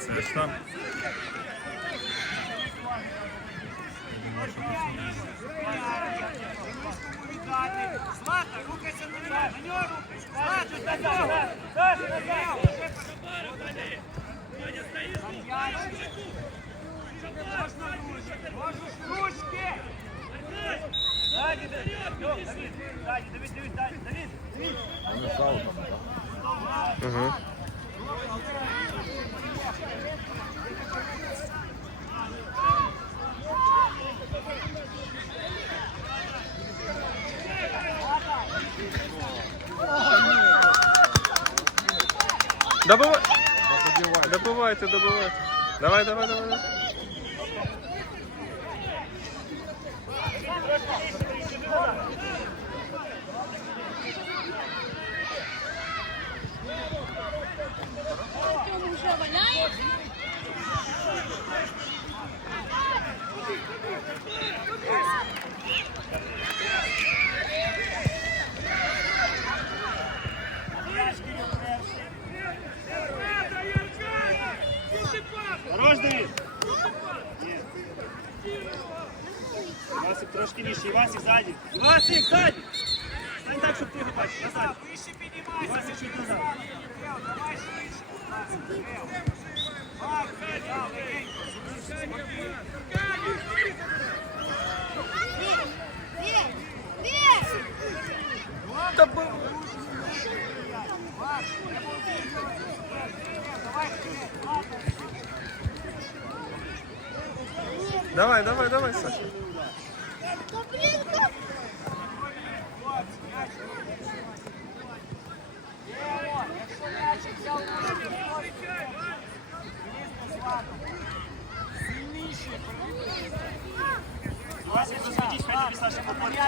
Це ж там. Злата, рухайся на нього, на нього рухайся. Злата, на нього. Саша, на нього. Можна ручки, можна ручки. Сзади, Давид, Лёх, Давид, сзади, Давид, Давид, Давид, Давид, Давид. Вони з аутом. Угу. Добивай. Добивайте, добивайте. Давай, давай, давай. давай. Він вже валяє. Хорош, Давид. Нет. Васик трошки нижче, Васик сзади. Васик сзади.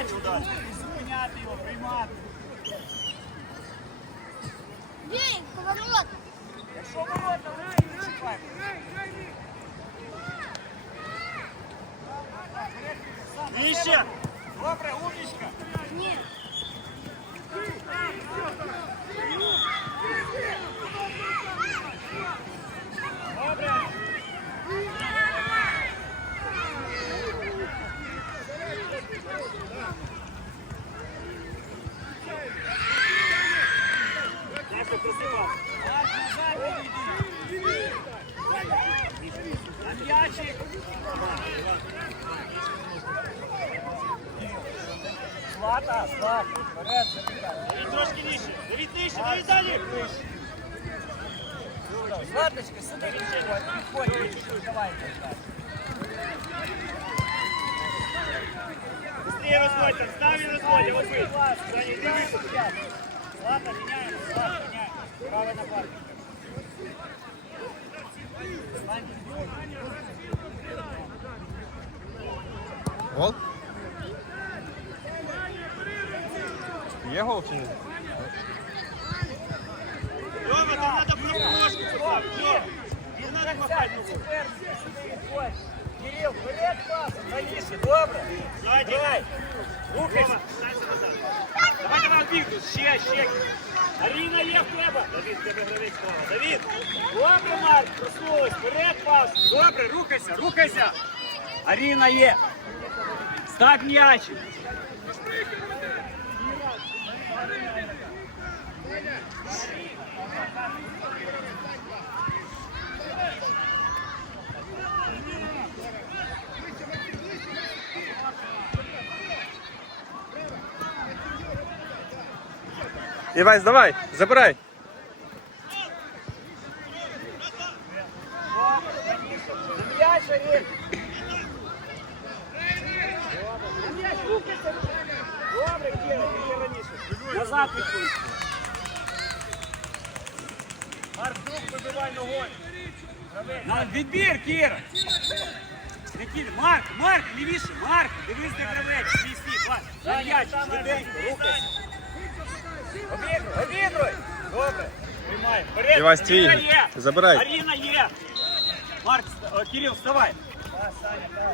牛的。Злата, Слав, вперед, забігай. Давид трошки нижче. Давид нижче, Давид далі. Златочка, сюди відходь, відходь, відходь, давай. Быстрее расходься, встав и расходи, вот вы. Саня, иди выше. Ладно, меняем, Ладно, меняем. Правый напарник. Гол? Є гол чи ні? Лёва, там надо промежку сюда. Не надо махать ногой. Кирилл, вперед пас, правіше, добре. Сзади. Давай, Рухайся. Давай, давай, Віктор, ще, ще. Аріна є в тебе. Давид, в тебе гравець справа. Давид. Добре, Марк, проснулась. Вперед, пас. Добре, рухайся, рухайся. Аріна є. Став м'ячик. Івась, давай, забирай. Назад відходь. Артур, вибивай ногою. Відбір, Кір! Не Марк, Марк, лівіше, Марк, дивись, де гравець, свій свій, Вась. Рухайся. Обігруй, обігруй. Добре. Приймай, вперед, Івась, твій. Аріна є, Забирай. Аріна є. Марк, ст- о, Кирил, вставай. Так, Саня, так.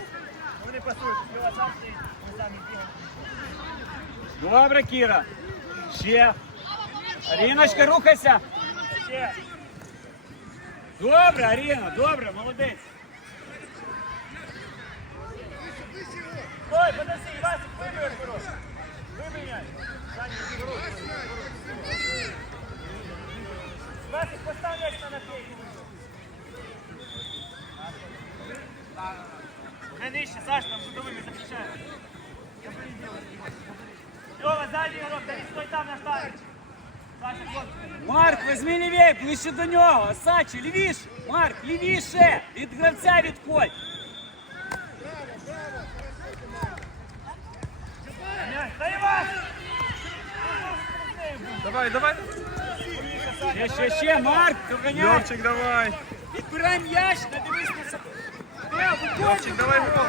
Ну не пасуй, Кіра сам стоїть, ми самі бігаємо. Добре, Кіра. Ще. Аріночка, рухайся. Ще. Добре, Аріна, добре, молодець. Стой, подожди, Івасик, вибий хорош. Саш, там судовий не захищає. Льова, задній ігрок, Давид, стой там на штаті. Саша, хлопці. Марк, візьми лівій, ближче до нього. Сачі, лівіше. Марк, лівіше. Від гравця відходь. М'яч, Та Івас! Давай, давай. Ще, ще, ще, Марк, доганяй. Льовчик, давай. Відбирай м'яч, не дивись на себе. Де, виходь. Льовчик, давай гол.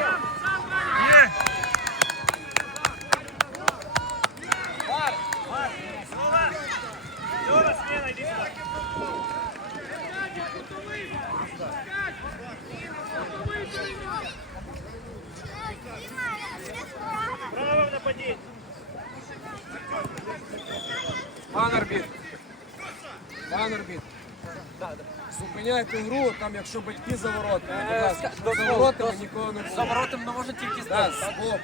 Зупиняйте гру, там якщо батьки за воротами, будь ласка, за воротами нікого не За воротами не може тільки здати. Стоп.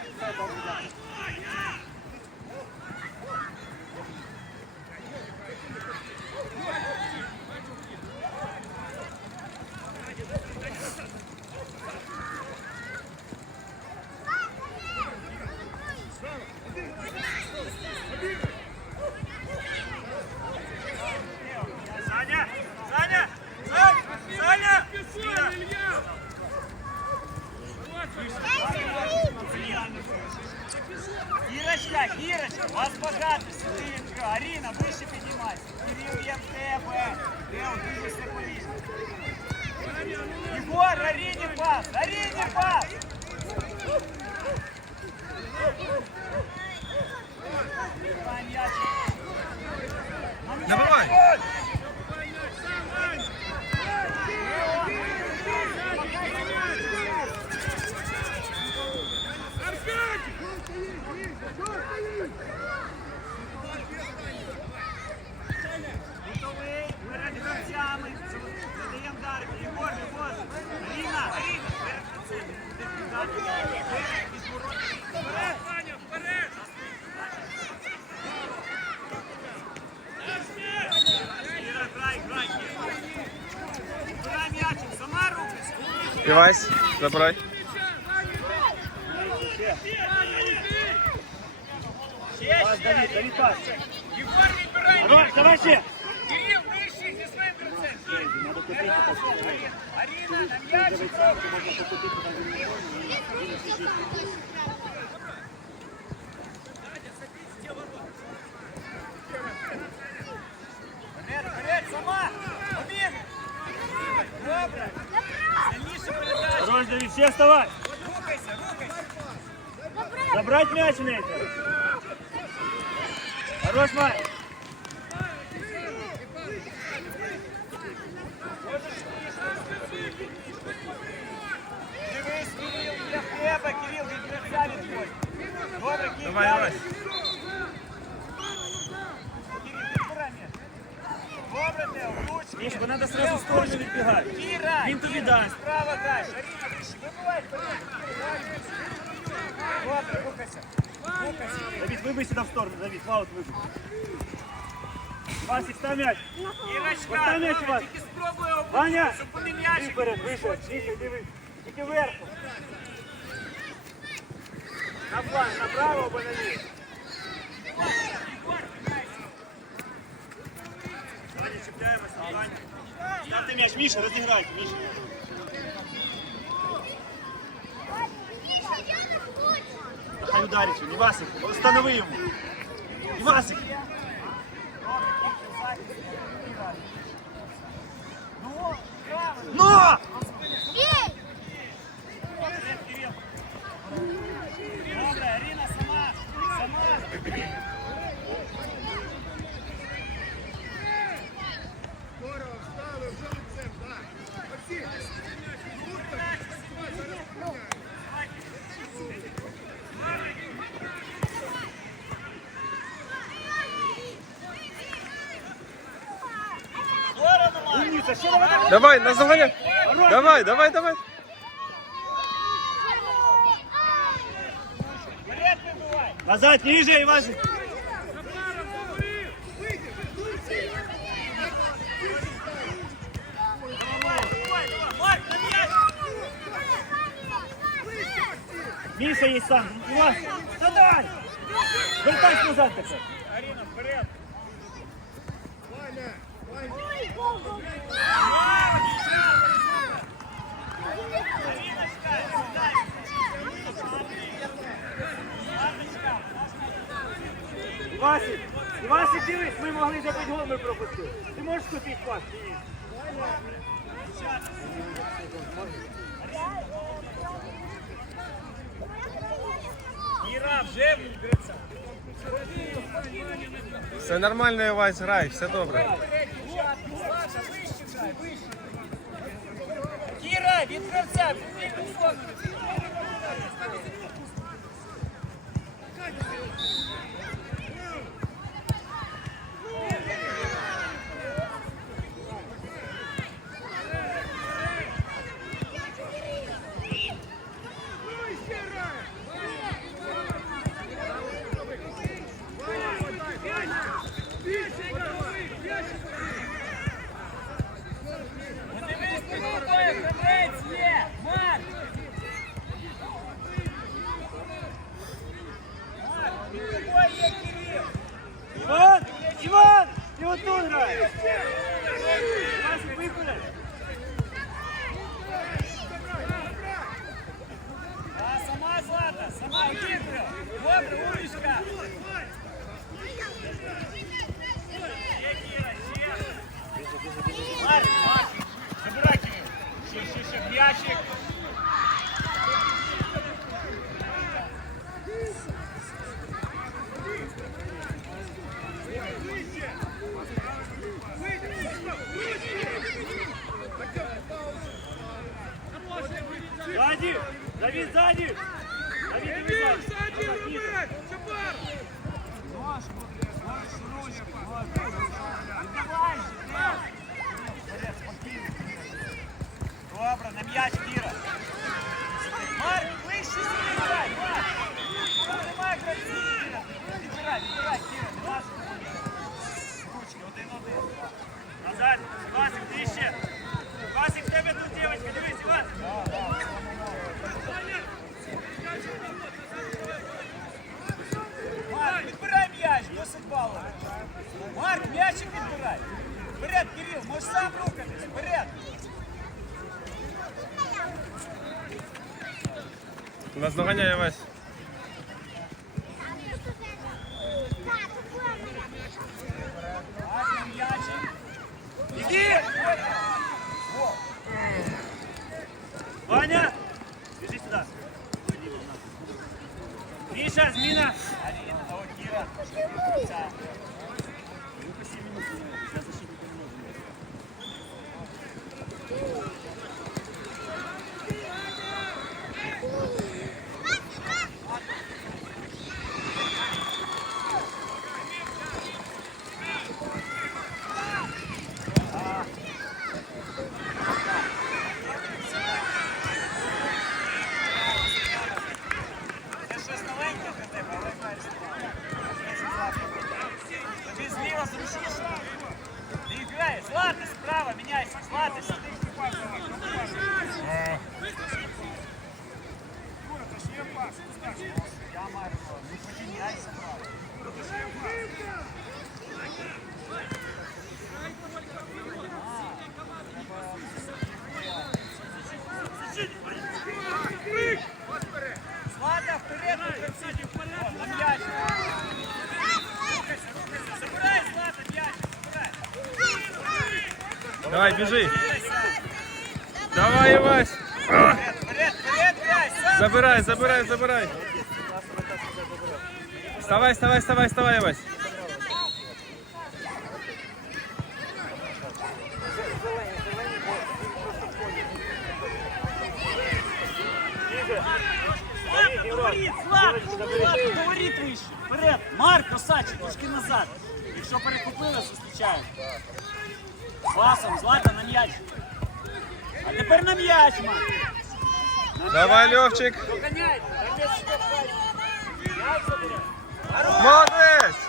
Єгор, відбирай. Давай, давай ще. Кирил, вищий зі своїм гравцем. Надо купити. Аріна, на м'ячик. Давид, все вставай. Рухайся, рухайся. Забрать мяч, Нейта. Хорош, Май. Давай, давай. Кирил, відбирай м'яч. Добре, Тео, влучно. Мишка, надо сразу в сторону відбігати. Кіра, Він тобі Кіра, дасть. Справа дай. Аріна, вище. Вибивай вперед. Добре, рухайся. Рухайся. Давид, выбей сюда в сторону, Давид, фаут выбей. Васик, став мяч. Ірочка, Поставь м'яч, добре, Іван. тільки спробуй його Ваня! вбити. Зупини м'ячик. Виперед, вище, тихо, диви. Тільки вверху. На план, направо або наліво. Ваня, чіпляємося, Ваня. Ставте м'яч, Міша, розіграйте, Міша. Хай ударить він, Івасик, останови йому. Івасик. Умніця, Давай, на загоняй. Давай, давай, давай. Назад, ниже, Івасик. Міша є сам. Івас, задай! Вертайся назад тепер. Аріна, вперед. Івасик, Івасик, дивись, ми могли за 5 голів пропустити. Ти можеш купити пас? Ні. Іра, вже гриця. Все нормально, Івась, грай, все добре. Кіра, від гравця. Іван! Сзади! Давид, сзади! Давид, Давид, сзади! Назад, ниже. Давай, Кира. Вперед, спокійно. Добре, на м'яч, Кіра. Марк, ближче сюди Вперед, Кирил, можеш сам рухатись. Вперед. Наздоганяй, Івась. Вася, м'ячик. Іди! Во. Ваня, біжи сюди. Міша, зміна. Арина, а Давай, бежи. Давай, Ивась. Забирай, забирай, забирай. Вставай, вставай, вставай, вставай, Ивась. Говорить вище. Вперед. Марк, косачі, трошки назад. Якщо перекупили, зустрічаємо. Пасом, Злата на м'яч. А тепер на м'яч, Марк. Давай, Льовчик. Доганяй. Молодець.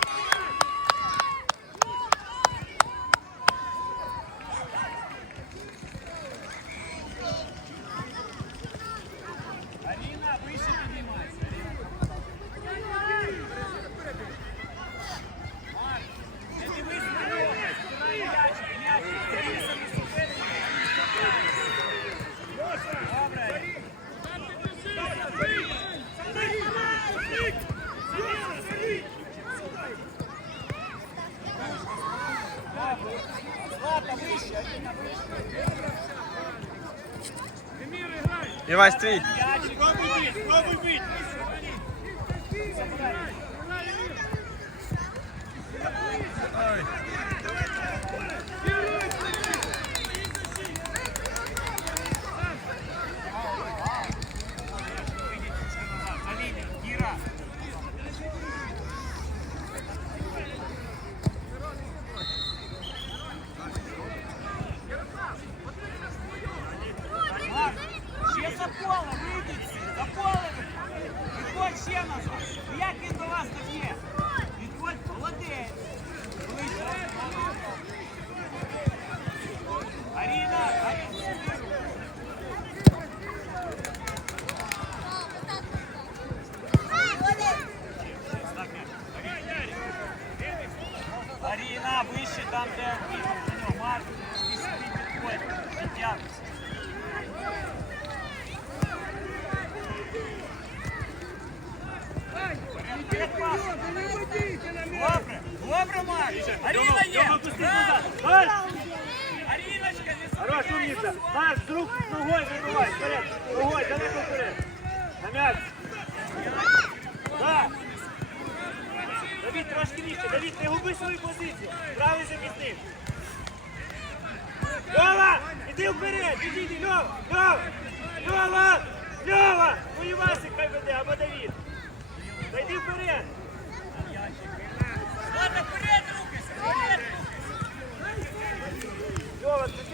Івась, твій. М'яч, Марк. Аріна є. Марк. Аріночка, не Хорош, умница. Марк, с рук ногой выбивай. Вперед. Ногой, далеко вперед. На мяч. Да. Давид, трошки нижче. Давид, не губи свою позицію. Правий захисник. Льова, іди вперед. Іди, іди, Льова. Льова. Льова. Льова. Ну і Васик хай веде, або Давид. Та йди вперед. Льова,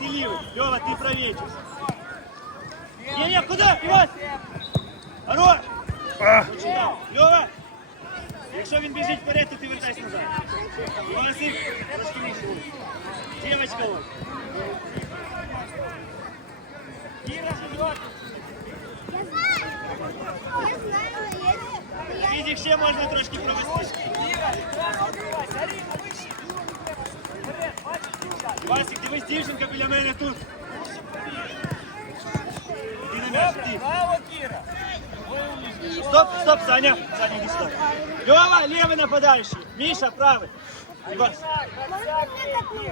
Івасик, ти лівий, Льова, ти правічий. Ні, ні, куди? Івас! Хорош! Починав. Льова! Якщо він біжить вперед, то ти вертайся назад. Івасик, трошки нижче. Дівочка ось. Кіра, живот. Я знаю, если... Фізик ще можна трошки провести. Кіра, відразу відбивайся. Аріна, вище. Вперед, бачиш, сюди. Івасик, дивись, дівчинка біля мене тут. Ти на м'яч, Добре, ти. браво, Кіра. Стоп, стоп, Саня. Саня, иди сюда. Лева, левый нападающий. Миша, правый. Ивас,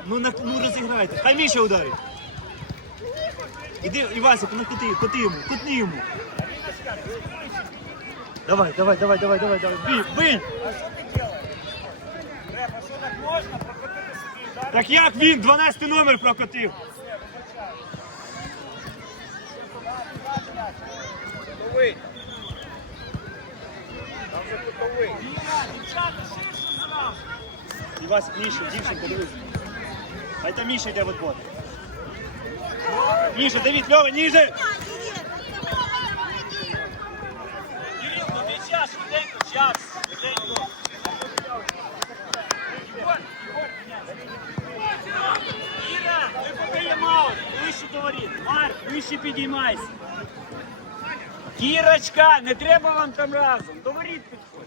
ну, на, ну разыграйте. Хай Миша ударит. Иди, Ивасик, ну кути, кути ему, кутни ему. Давай, давай, давай, давай, давай, давай. Бей, бей. Так як він 12 номер прокотив? І вас Міша, дівчинка, дивись. Хай там Міша йде в отбор. Міша, дивіть, Льова, ніже! Кирилл, ну ти час, вот час. до воріт. Марк, вище підіймайся. Кірочка, не треба вам там разом, до воріт підходь.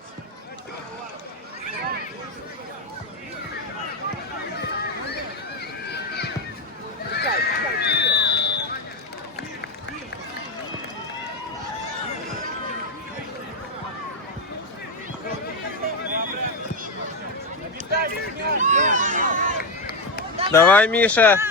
Давай, Міша.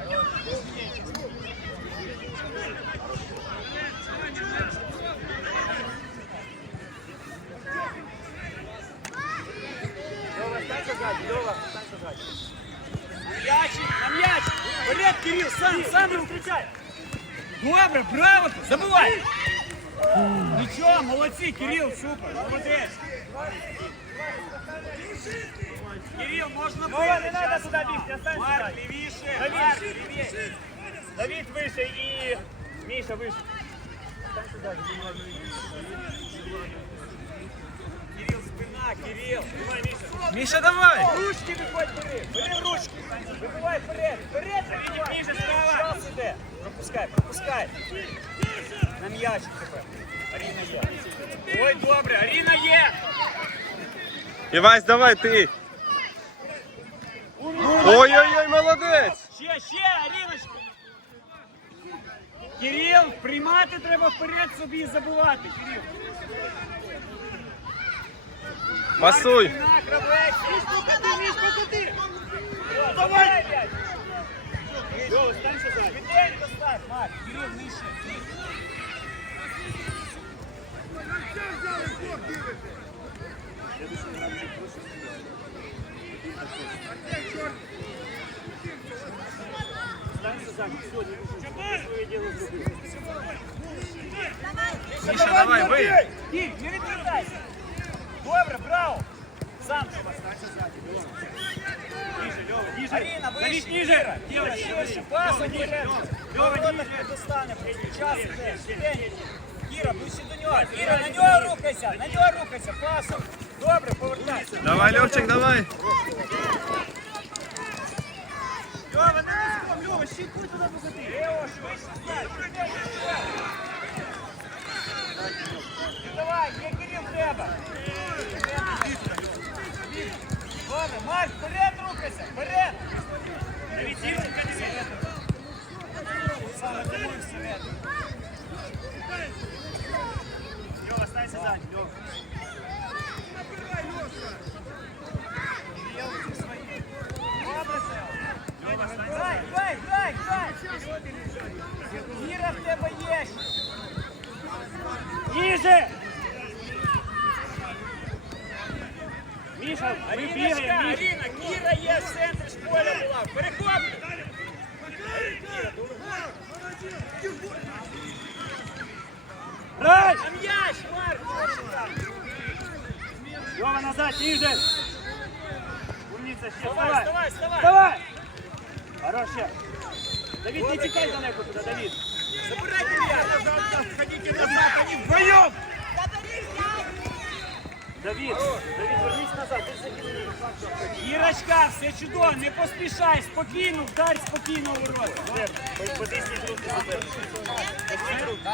Вперед, Кирил, сам, сам розкричай! Добре, браво! Забивай! Нічого, молодці, Кирил, супер, молодець! Кирил, можна Вова, не треба сюди бігти, останься Марк, сюди. лівіше! Давид, Марк, лівіше! Давид вище і Міша вище. Кирил, спина, Кирил! Давай, Міша! Міша, давай. Ручки виходь бери, бери ручки, вибивай вперед, вперед, вибивай. Ніже справа. Час іде. Пропускай, пропускай. На м'яч тепер. Аріна є. Ой, добре, Аріна є. Івась, давай ти. Ой-ой-ой, молодець. Ще, ще, Аріночка. Кирил, приймати треба вперед собі і забивати, Кирил. Пасуй. Спина, кравець. Міш, покати, міш, покати. Давай, блядь. Вова, стань сюди. Швиденько став, Марк. Кирил, нижче. Стань сюди. Все, не нужно. Своє діло зробив. Міша, давай, бий. Кір, не відвертайся. Добре, браво. Сам. Аріна, вище, Іра. Іра, ширше, пасом вперед. Льова, не достане, час іде. Швиденько. Іра, ближче до нього. Іра, на нього рухайся, на нього рухайся, пасом. Добре, повертайся. Давай, Льовчик, давай. Льова, не ризикуй, Льова, щитуй туди позади. Лево, швидше, стань, швиденько, давай. Давай, є Кирил, треба. Добре, Марк, вперед рухайся, вперед. Давид, дівчинка, не сидить. Саме тому і всередину. Льова, стань ззаді, Льова. Добре, Аріночка, бігаємо, Міша. Аріна, Кіра є в центрі ж поля була. Перехоплюй. Грай! На м'яч, Марк, точно так. Льова, назад, ніже! Умніця, ще, Вставай, вставай! вставай, вставай. Вставай! Хорош, ще. Давид, не тікай далеко туди, Давид. Забирайте м'яч. Ходите назад, они вдвоем. Давид, Давид, вернись назад. Ірочка, все чудово, не поспішай, спокійно, вдарь спокійно у рот. Потисніть руки. Потисніть руки.